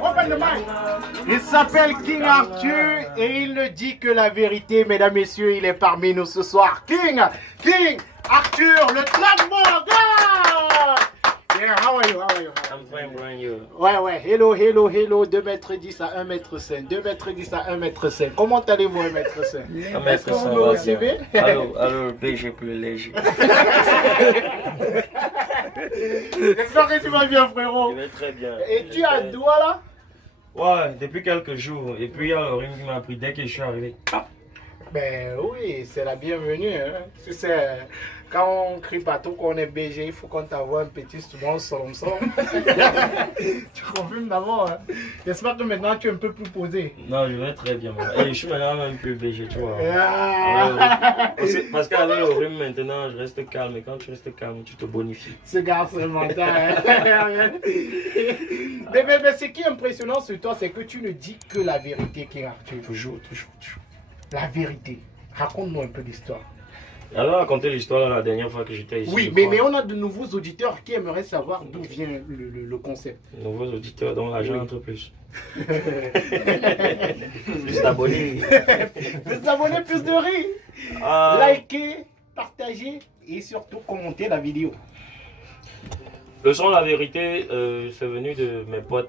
open the mic. Il s'appelle King Arthur et il ne dit que la vérité, mesdames, messieurs, il est parmi nous ce soir. King Arthur, le tremblement. Yeah, how are you? I'm fine, Brian. You? Ouais, hello, 2m10 à 1m5, 2m10 à 1m5. Comment allez-vous 1m5? Est-ce que vous me recevez? Alors, BG plus léger. J'espère que tu vas bien, frérot. Je vais très bien. Et tu es à Douala? Ouais, depuis quelques jours. Et puis, il y a Laurie qui m'a pris dès que je suis arrivé. Ben oui, c'est la bienvenue. Hein. Tu sais, quand on crie partout qu'on est BG, il faut qu'on t'envoie un petit souvent son. Tu confirmes d'abord. Hein. J'espère que maintenant tu es un peu plus posé. Non, je vais très bien. Et je suis maintenant un peu BG, tu vois. Ah. Parce qu'avec Laurie, maintenant, je reste calme. Et quand tu restes calme, tu te bonifies. Ce garçon est mental. Hein. mais ce qui est impressionnant sur toi, c'est que tu ne dis que la vérité, King Arthur. Toujours. La vérité. Raconte-nous un peu l'histoire. J'avais raconté l'histoire la dernière fois que j'étais ici. Oui, mais on a de nouveaux auditeurs qui aimeraient savoir d'où vient le concept. Nouveaux auditeurs dont l'argent entre plus. Plus d'abonnés. Plus d'abonnés, plus de riz. Likez, partagez et surtout commentez la vidéo. Le son, la vérité, c'est venu de mes potes.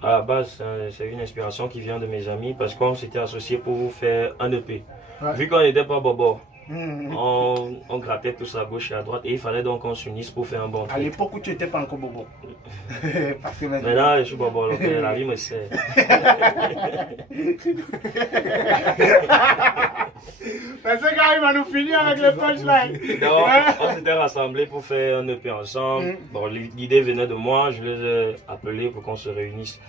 À la base, c'est une inspiration qui vient de mes amis parce qu'on s'était associés pour faire un EP. Ouais. Vu qu'on n'était pas bobo, on grattait tous à gauche et à droite et il fallait donc qu'on s'unisse pour faire un bon truc. À l'époque où tu n'étais pas encore bobo. Parce que maintenant, je suis bobo, donc la vie me sert. Ce gars, il va nous finir avec le punchline. Donc, on s'était rassemblés pour faire un EP ensemble. Bon, l'idée venait de moi, je les ai appelés pour qu'on se réunisse.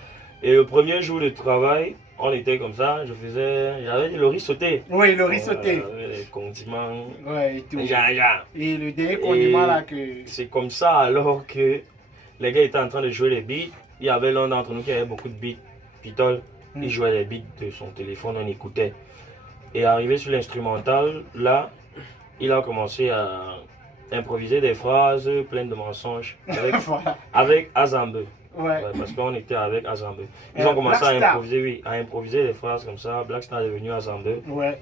Et le premier jour de travail, on était comme ça, j'avais le riz sauté. Oui, le riz sauté. Les condiments. Ouais, et tout. Ja. Et le dernier condiment là que... C'est comme ça alors que les gars étaient en train de jouer les beats. Il y avait l'un d'entre nous qui avait beaucoup de beats. Pitol, il jouait les beats de son téléphone, on écoutait. Et arrivé sur l'instrumental, là, il a commencé à improviser des phrases pleines de mensonges avec Azambe. Ouais, parce qu'on était avec Azambe. Ils ont commencé à improviser des phrases comme ça. Blackstar est devenu Azambe. Ouais.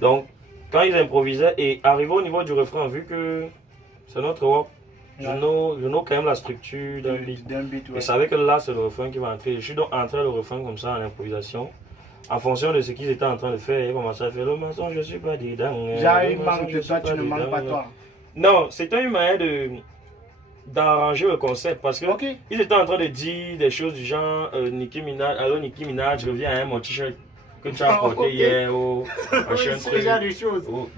Donc, quand ils improvisaient et arrivé au niveau du refrain, vu que c'est notre rap, je know quand même la structure d'un beat. Je savais que là, c'est le refrain qui va entrer. Je suis donc entré le refrain comme ça en improvisation. En fonction de ce qu'ils étaient en train de faire, ils commençaient à faire le mensonge, je suis pas dedans. J'ai une manque de toi, tu ne manques pas toi. Non, c'était une manière d'arranger le concept parce que ils étaient en train de dire des choses du genre Nicki Minaj, alors Nicki Minaj, je reviens à mon t-shirt que tu as porté hier au machin truc.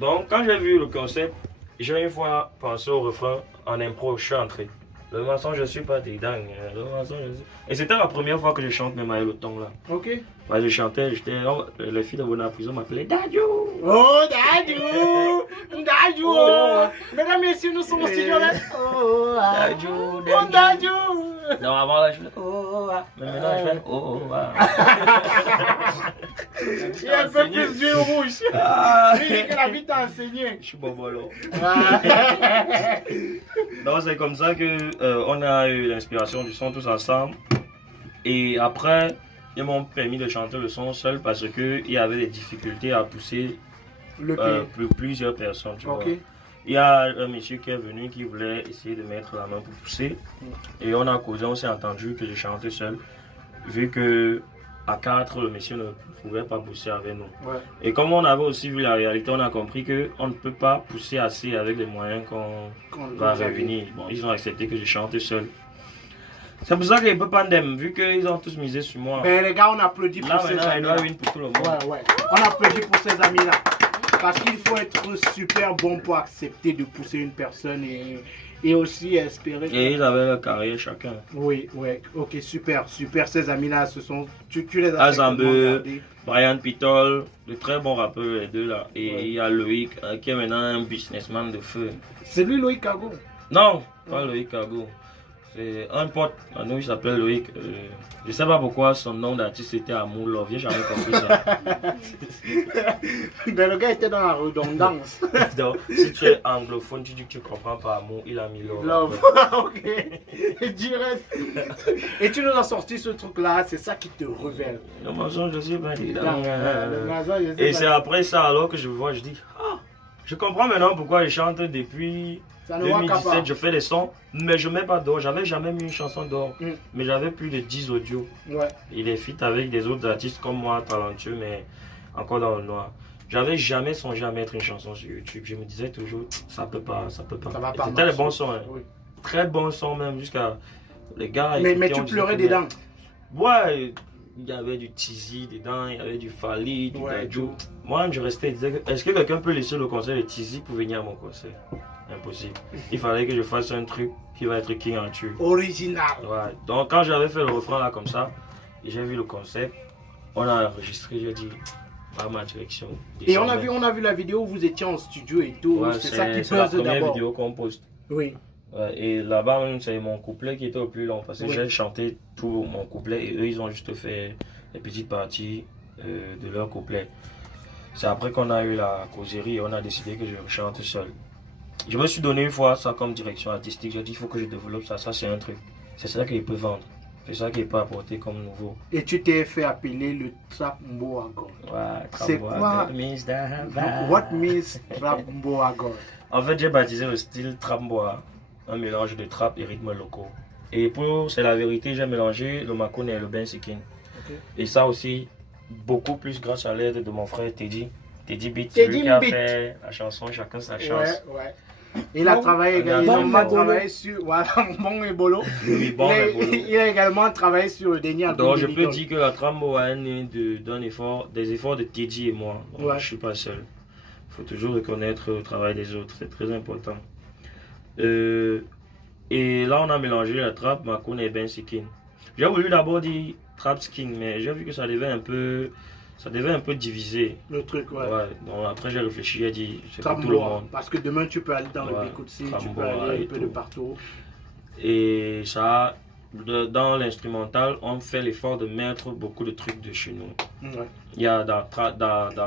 Donc quand j'ai vu le concept, j'ai une fois pensé au refrain en impro, je suis entré. Le mensonge, je suis pas dedans. Le mensonge, Et c'était la première fois que je chante même avec le ton là. Ok. Ouais, je chantais, les filles de Bona Prison m'appelaient Dadju. Oh, Dadju. Dadju. Mesdames, messieurs, nous sommes au studio là. Oh, Dadju. Oh, Dadju. Non, avant là, je faisais oh, mais maintenant je fais oh, Il y a un peu plus d'yeux rouges. Il dit que la vie t'a enseigné. Je suis bobolo. Donc c'est comme ça que on a eu l'inspiration du son tous ensemble. Et après, ils m'ont permis de chanter le son seul parce qu'il y avait des difficultés à pousser plusieurs personnes. Tu vois. Il y a un monsieur qui est venu qui voulait essayer de mettre la main pour pousser. Et on a causé, on s'est entendu que je chantais seul. Vu que à 4, le monsieur ne pouvait pas pousser avec nous. Ouais. Et comme on avait aussi vu la réalité, on a compris qu'on ne peut pas pousser assez avec les moyens qu'on va revenir. Bon, ils ont accepté que je chante seul. C'est pour ça que je ne peux pas m'aimer, vu qu'ils ont tous misé sur moi. Mais les gars, on applaudit pour ces amis. Là, une pour tout le monde. Ouais. On applaudit pour ces amis-là. Parce qu'il faut être super bon pour accepter de pousser une personne et aussi espérer. Et ils avaient leur carrière chacun. Oui, ok, super. Ces amis-là, tu les as Azambe, Brian Pitol, de très bons rappeurs les deux là. Et il y a Loïc qui est maintenant un businessman de feu. C'est lui Loïc Kago? Non, pas Loïc Kago. C'est un pote à nous, il s'appelle Loïc. Je sais pas pourquoi son nom d'artiste était Amour Love. J'ai jamais compris ça. Mais le gars était dans la redondance. Donc, si tu es anglophone, tu dis que tu comprends pas Amour, il a mis Love. Love. Ok. Direct. Et tu nous as sorti ce truc-là, c'est ça qui te révèle. Le mensonge, je sais pas. Et Et c'est après ça alors que je vois, je dis, ah, je comprends maintenant pourquoi je chante depuis 2017, je fais des sons, mais je mets pas d'or. J'avais jamais mis une chanson d'or, mais j'avais plus de 10 audios. Ouais. Il est fit avec des autres artistes comme moi, talentueux, mais encore dans le noir. J'avais jamais songé à mettre une chanson sur YouTube. Je me disais toujours, ça peut pas, ça peut pas. C'était les bons sons, hein. Oui. Très bons sons même, jusqu'à les gars. Mais tu pleurais dedans. Ouais, il y avait du Tizi dedans, il y avait du Fali, du Dadju. Moi, je restais et disais, est-ce que quelqu'un peut laisser le concert de Tizi pour venir à mon concert? Impossible. Il fallait que je fasse un truc qui va être King Arthur. Original. Ouais. Donc quand j'avais fait le refrain là comme ça, et j'ai vu le concept, on a enregistré, j'ai dit, pas ma direction. Et on a vu la vidéo où vous étiez en studio et tout. Ouais, c'est ça qui c'est la pose première d'abord. vidéo qu'on poste. Oui. Ouais, et là-bas même, c'est mon couplet qui était au plus long, parce que j'ai chanté tout mon couplet et eux ils ont juste fait les petites parties de leur couplet. C'est après qu'on a eu la causerie et on a décidé que je chante seul. Je me suis donné une fois ça comme direction artistique. J'ai dit il faut que je développe ça. Ça c'est un truc. C'est ça qu'il peut vendre. C'est ça qu'il peut apporter comme nouveau. Et tu t'es fait appeler le Trap Mboa God. Ouais, c'est quoi? What means Trap Mboa God? En fait j'ai baptisé le style Trap Mboa, un mélange de trap et rythmes locaux. Et c'est la vérité, j'ai mélangé le Makone et le Bensikin. Okay. Et ça aussi, beaucoup plus grâce à l'aide de mon frère Teddy. Teddy Beat, c'est lui qui a fait la chanson Chacun sa chance. Ouais. Il a travaillé également travaillé sur voilà, Bon et Bolo. Oui, Bon et Bolo. Il a également travaillé sur le dernier album. Donc je peux dire que la Trambo est née des efforts de Teddy et moi. Donc, je suis pas seul. Il faut toujours reconnaître le travail des autres, c'est très important. Et là on a mélangé la trap, Makone et Bensikin. J'ai voulu d'abord dire Trap Skin, mais j'ai vu que ça devait un peu diviser. Le truc, ouais. Donc après j'ai réfléchi, j'ai dit, c'est pour tout le monde. Parce que demain tu peux aller dans le Bikutsi, tu peux aller un peu de partout. Et ça, dans l'instrumental, on fait l'effort de mettre beaucoup de trucs de chez nous. Ouais. Il y a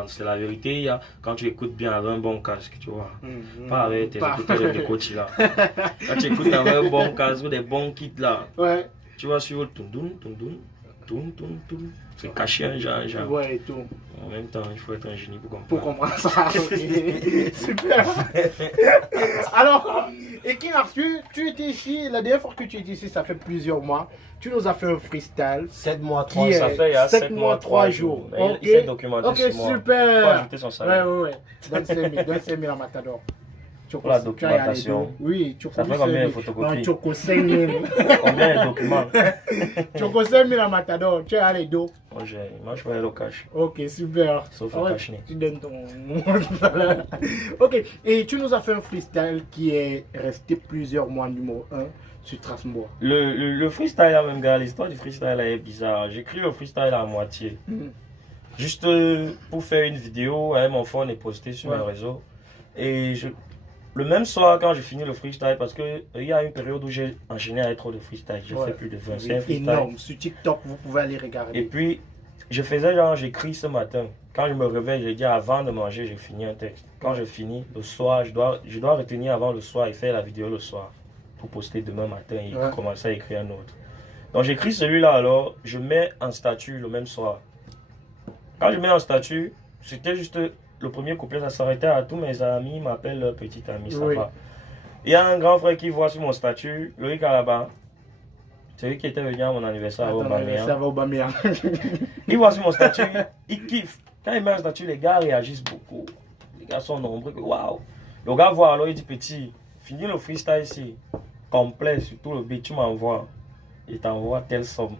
c'est la vérité, il y a, quand tu écoutes bien avec un bon casque, tu vois. Pas avec tes écouteurs de Coach là. Quand tu écoutes avec un bon casque ou des bons kits là. Ouais. Tu vas suivre le toum. C'est caché un genre. Ouais, et tout. En même temps, il faut être un génie pour comprendre. Pour comprendre ça. Super. Alors, et King Arthur, tu étais ici, la dernière fois que tu étais ici, ça fait plusieurs mois. Tu nous as fait un freestyle. 7 mois, 3 jours. Ça fait il y a 7 mois, 3 jours. Okay. Il s'est documenté sur moi. Ok, super. Il faut ajouter son salaire. Ouais. Donne 5 000 à Matador. Pour la documentation. Oui, tu ça fait combien de photocopies? Non, tu as 5 000. Combien de documents? Tu as 5 000 à Matador. Tu as les dos. Moi, je fais le cash. Ok, super. Sauf le cash. Tu donnes ton. Ok, et tu nous as fait un freestyle qui est resté plusieurs mois numéro 1 sur Trasmboa. Le freestyle, même gars, l'histoire du freestyle est bizarre. J'écris le freestyle à moitié. Juste pour faire une vidéo, mon phone est posté sur mes réseaux. Et le même soir, quand j'ai fini le freestyle, parce qu'il y a une période où j'ai enchaîné avec trop de freestyle. J'ai fait plus de 25 freestyles. Énorme. Sur TikTok, vous pouvez aller regarder. Et puis, je faisais genre, j'écris ce matin. Quand je me réveille, je dis avant de manger, j'ai fini un texte. Quand je finis, le soir, je dois retenir avant le soir et faire la vidéo le soir. Pour poster demain matin et commencer à écrire un autre. Donc j'écris celui-là alors, je mets en statut le même soir. Quand je mets en statut, c'était juste... Le premier couplet, ça s'arrêtait à tous mes amis, m'appellent leur petit ami, ça va. Il y a un grand frère qui voit sur mon statut, Loïc Alaba. C'est lui qui était venu à mon anniversaire à Aubameyang. Il voit sur mon statut, il kiffe. Quand il met un statut, les gars réagissent beaucoup. Les gars sont nombreux. Waouh! Le gars voit alors, il dit petit, finis le freestyle ici, complet sur tout le beat, tu m'envoies. Il t'envoie telle somme.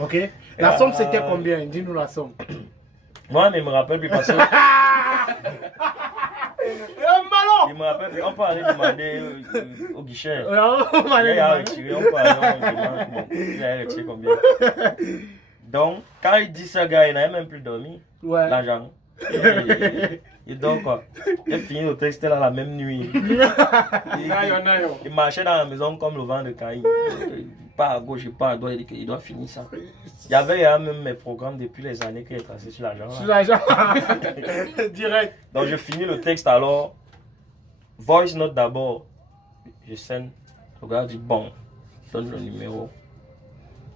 Ok. La somme c'était combien? Dis-nous la somme. Moi, mais il me rappelle plus parce que. Il me rappelle, on peut aller demander au guichet. Il a retiré, on peut aller, on demande. Bon, il a retiré combien? Donc, quand il dit ça, gars, il n'a même plus dormi. L'argent. Et donc, quoi, j'ai fini le texte là la même nuit. Il marchait dans la maison comme le vent de Caïn. Pas à gauche, pas à droite, il doit finir ça. Il y avait même mes programmes depuis les années qu'il est tracé sur l'argent. Sur l'argent. Direct. Donc, je finis le texte alors. Voice note d'abord. Je scène. Le gars dit bon, donne le numéro.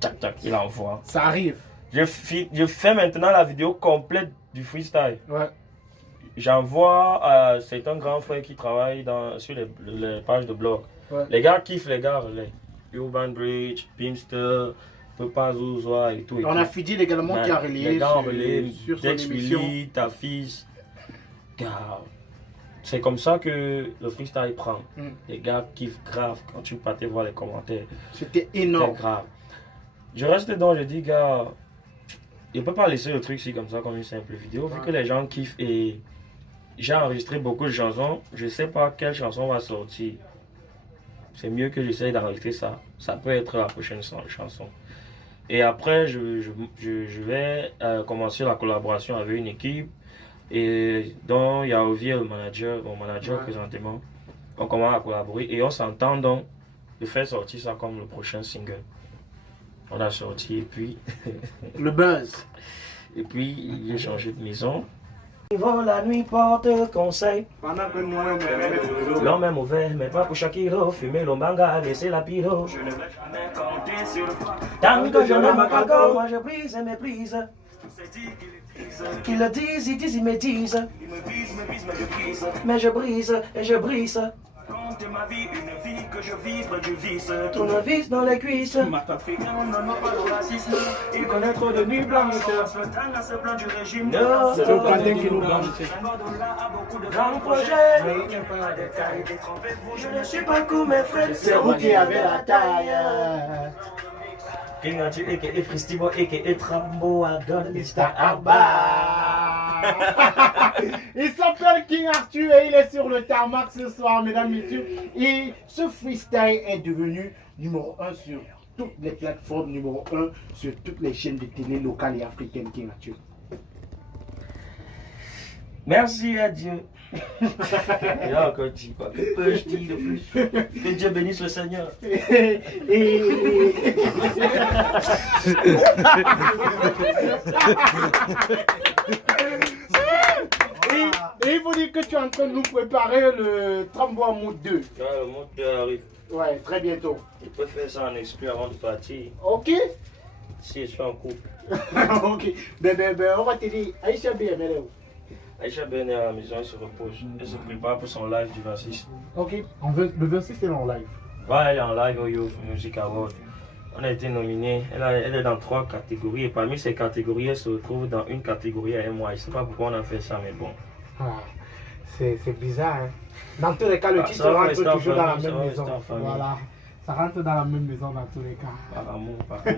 Tac, tac, il envoie. Ça arrive. Je fais maintenant la vidéo complète du freestyle. Ouais. J'envoie à certains grands frères qui travaillent sur les pages de blog. Ouais. Les gars kiffent les gars relais. Urban Bridge, Pimster, Pepa Zouzoua et tout. On a Fidil également qui a relayé. Les gars ont relayé sur son émission. Ta fils. C'est comme ça que le freestyle prend. Les gars kiffent grave quand tu partais voir les commentaires. C'était énorme. C'était grave. Je reste dedans, je dis, gars, je ne peux pas laisser le truc ici comme ça, comme une simple vidéo, vu que les gens kiffent et j'ai enregistré beaucoup de chansons. Je ne sais pas quelle chanson va sortir. C'est mieux que j'essaye d'enregistrer ça. Ça peut être la prochaine chanson. Et après, je vais commencer la collaboration avec une équipe. Et dont il y a Ovier, le manager, mon manager présentement. On commence à collaborer et on s'entend donc de faire sortir ça comme le prochain single. On a sorti et puis... le buzz. Et puis, j'ai changé de maison. La nuit porte conseil. L'homme est mauvais, mais pas pour Shakiro. Fumer le manga, laisser la pyro. Je ne vais jamais compter sur le poids. Tant que je n'aime pas Caco, moi je brise et méprise. Qu'ils le disent, ils disent, ils médisent. Ils me visent, mais je brise. Mais je brise et je brise. De ma vie, une vie que je vibre du vice. Tourne vis dans les cuisses. Ma patrie, on n'en a pas de racisme. Il connaît trop de nuits blanches. Ce plan du régime. C'est le plantain qui nous blanche. Grand projet. Mais il n'y a pas de taille. Je ne suis pas comme mes frères. C'est vous qui avez la taille. King Arthur, a.k.a. Fristibo, a.k.a. Trambo, Adon, Mr. Abba. Il s'appelle King Arthur et il est sur le tarmac ce soir, mesdames, messieurs. Et ce freestyle est devenu numéro 1 sur toutes les plateformes, numéro 1 sur toutes les chaînes de télé locales et africaines, King Arthur. Merci à Dieu. Et là encore dit quoi? Que peux-je dire de plus? Que Dieu bénisse le Seigneur. Et il faut dire que tu es en train de nous préparer le Trambois Mood 2. Ouais, le Mood 2 arrive. Ouais, très bientôt. Il peut faire ça en exclu avant de partir. Ok. Si je suis en couple. Ok. Ben, on va te dire, Aïcha B, elle est où? Aïcha Ben est à la maison, elle se repose. Elle se prépare pour son live du 26. Ok. Le 26, c'est en live. Ouais, elle est en live au Youth Music Award. On a été nominé. Elle est dans 3 catégories. Et parmi ces catégories, elle se retrouve dans une catégorie à moi. Je ne sais pas pourquoi on a fait ça, mais bon. Ah, c'est bizarre. Hein? Dans tous les cas, le titre rentre toujours dans la même maison. Voilà. Ça rentre dans la même maison dans tous les cas. Par amour, par amour.